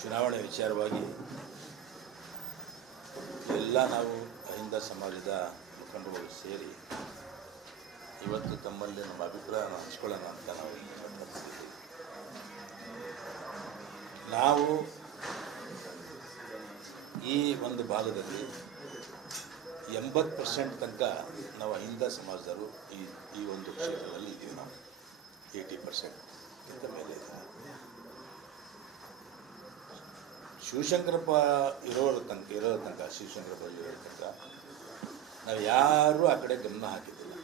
ಚುನಾವಣೆ ವಿಚಾರವಾಗಿ ಎಲ್ಲ ನಾವು ಅಹಿಂದ ಸಮಾಜದ ಮುಖಂಡರು ಸೇರಿ ಇವತ್ತು ತಮ್ಮಲ್ಲಿ ನಮ್ಮ ಅಭಿಪ್ರಾಯವನ್ನು ಹಂಚ್ಕೊಳ್ಳೋಣ ಅಂತ ನಾವು ನಾವು ಈ ಒಂದು ಭಾಗದಲ್ಲಿ 80% ತನಕ ನಾವು ಅಹಿಂದ ಸಮಾಜದವರು ಈ ಒಂದು ಕ್ಷೇತ್ರದಲ್ಲಿ ಇದ್ದೀವಿ. ನಾವು 80% ಇಂದ ಮೇಲೆ ಇದ್ದೀವಿ. ಶಿವಶಂಕರಪ್ಪ ಇರೋ ತನಕ ಶಿವಶಂಕರಪ್ಪ ಇರೋ ತನಕ ನಾವು ಯಾರೂ ಆ ಕಡೆ ಗಮನ ಹಾಕಿದ್ದಿಲ್ಲ.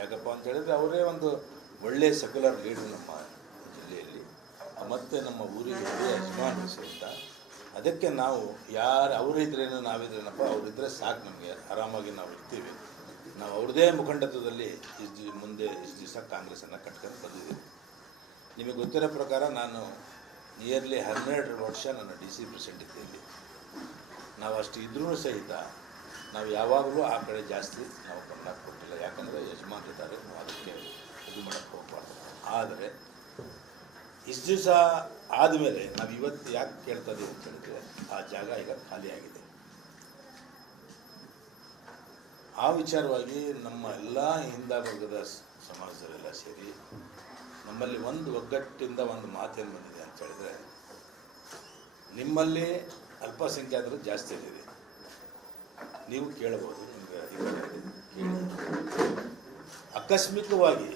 ಯಾಕಪ್ಪ ಅಂತ ಹೇಳಿದ್ರೆ ಅವರೇ ಒಂದು ಒಳ್ಳೆಯ ಸೆಕ್ಯುಲರ್ ಲೀಡರ್ ನಮ್ಮ ಜಿಲ್ಲೆಯಲ್ಲಿ, ಮತ್ತು ನಮ್ಮ ಊರಿಗೆ ಒಳ್ಳೆಯ ಯಜಮಾನರು ಅಂತ. ಅದಕ್ಕೆ ನಾವು ಅವರಿದ್ರೇನು ನಾವಿದ್ರೇನಪ್ಪ, ಅವರಿದ್ದರೆ ಸಾಕು, ನಮಗೆ ಆರಾಮಾಗಿ ನಾವು ಇರ್ತೀವಿ. ನಾವು ಅವ್ರದ್ದೇ ಮುಖಂಡತ್ವದಲ್ಲಿ ಮುಂದೆ ಇಷ್ಟು ದಿವಸ ಕಾಂಗ್ರೆಸ್ಸನ್ನು ಕಟ್ಕೊಂಡು ಬಂದಿದ್ದೀವಿ. ನಿಮಗೆ ಗೊತ್ತಿರೋ ಪ್ರಕಾರ ನಾನು ನಿಯರ್ಲಿ 12 ವರ್ಷ ನನ್ನ DC ಪ್ರೆಸಿಡೆಂಟ್ ಇದ್ದೆ ಇಲ್ಲಿ. ನಾವು ಅಷ್ಟು ಇದ್ರೂ ಸಹಿತ ನಾವು ಯಾವಾಗಲೂ ಆ ಕಡೆ ಜಾಸ್ತಿ ನಾವು ಗಮನ ಕೊಟ್ಟಿಲ್ಲ. ಯಾಕಂದರೆ ಯಜಮಾನರಿದ್ದಾರೆ, ನಾವು ಅದಕ್ಕೆ ಇದು ಮಾಡೋಕ್ಕೆ ಹೋಗಬಾರ್ದು. ಆದರೆ ಇಷ್ಟು ದಿವಸ ಆದಮೇಲೆ ನಾವು ಇವತ್ತು ಯಾಕೆ ಕೇಳ್ತಾ ಇದ್ದೀವಿ ಅಂತ ಹೇಳಿದ್ರೆ, ಆ ಜಾಗ ಈಗ ಖಾಲಿಯಾಗಿದೆ. ಆ ವಿಚಾರವಾಗಿ ನಮ್ಮ ಎಲ್ಲ ಹಿಂದ ವರ್ಗದ ಸಮಾಜದವರೆಲ್ಲ ಸೇರಿ ನಮ್ಮಲ್ಲಿ ಒಂದು ಒಗ್ಗಟ್ಟಿಂದ ಒಂದು ಮಾತೇನು ಬಂದಿದೆ ಅಂತ ಹೇಳಿದ್ರೆ, ನಿಮ್ಮಲ್ಲಿ ಅಲ್ಪಸಂಖ್ಯಾತರು ಜಾಸ್ತಿ ಇದ್ದೀರಿ, ನೀವು ಕೇಳಬಹುದು, ನಿಮಗೆ ಅಧಿಕಾರ ಇದೆ, ಕೇಳಿ. ಆಕಸ್ಮಿಕವಾಗಿ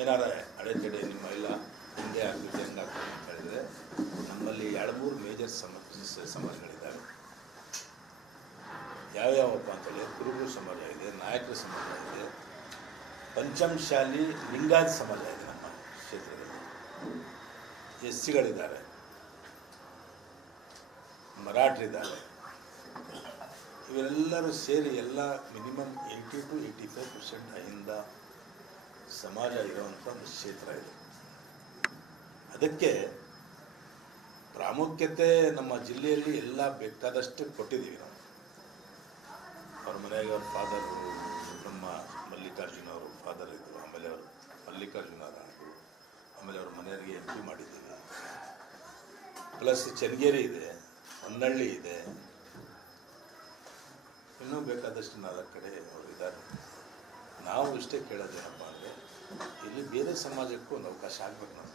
ಏನಾರ ಅಡೆತಡೆ ನಿಮ್ಮ ಎಲ್ಲ ಹಿಂದೆ ಆಗ್ತಿದೆ ಹೆಂಗಾಗ್ತದೆ ಅಂತ ಹೇಳಿದ್ರೆ, ನಮ್ಮಲ್ಲಿ 2-3 ಮೇಜರ್ ಸಮಾಜಗಳಿದ್ದಾವೆ. ಯಾವ್ಯಾವಪ್ಪ ಅಂತೇಳಿ ಕುರುಬರು ಸಮಾಜ ಇದೆ, ನಾಯಕರ ಸಮಾಜ ಇದೆ, ಪಂಚಮಶಾಲಿ ಲಿಂಗಾಯತ ಸಮಾಜ ಇದೆ ನಮ್ಮ ಕ್ಷೇತ್ರದಲ್ಲಿ, SCಗಳಿದ್ದಾರೆ, ಮರಾಠರಿದ್ದಾರೆ. ಇವರೆಲ್ಲರೂ ಸೇರಿ ಎಲ್ಲ ಮಿನಿಮಮ್ 80 to 85% ಅಹಿಂದ ಸಮಾಜ ಇರುವಂಥ ಒಂದು ಕ್ಷೇತ್ರ ಇದೆ. ಅದಕ್ಕೆ ಪ್ರಾಮುಖ್ಯತೆ ನಮ್ಮ ಜಿಲ್ಲೆಯಲ್ಲಿ ಎಲ್ಲ ಬೇಕಾದಷ್ಟು ಕೊಟ್ಟಿದ್ದೀವಿ ನಾವು. ಅವ್ರ ಮನೆಯಾಗ ಅವ್ರ ಫಾದರು, ನಮ್ಮ ಮಲ್ಲಿಕಾರ್ಜುನ ಅವರು ಫಾದರ್ ಇದ್ದರು, ಆಮೇಲೆ ಅವರು ಮಲ್ಲಿಕಾರ್ಜುನ ಅವರು, ಆಮೇಲೆ ಅವ್ರ ಮನೆಯವರಿಗೆ MP ಮಾಡಿದ್ದೀವಿ. ಪ್ಲಸ್ ಚನ್ನಗೇರಿ ಇದೆ, ಹೊನ್ನಳ್ಳಿ ಇದೆ, ಇನ್ನೂ ಬೇಕಾದಷ್ಟು 4 ಕಡೆ ಅವರು ಇದ್ದಾರೆ. ನಾವು ಇಷ್ಟೇ ಕೇಳೋದೇನಪ್ಪ ಅಂದರೆ, ಇಲ್ಲಿ ಬೇರೆ ಸಮಾಜಕ್ಕೂ ಒಂದು ಅವಕಾಶ ಆಗಬೇಕು ನಮ್ಮ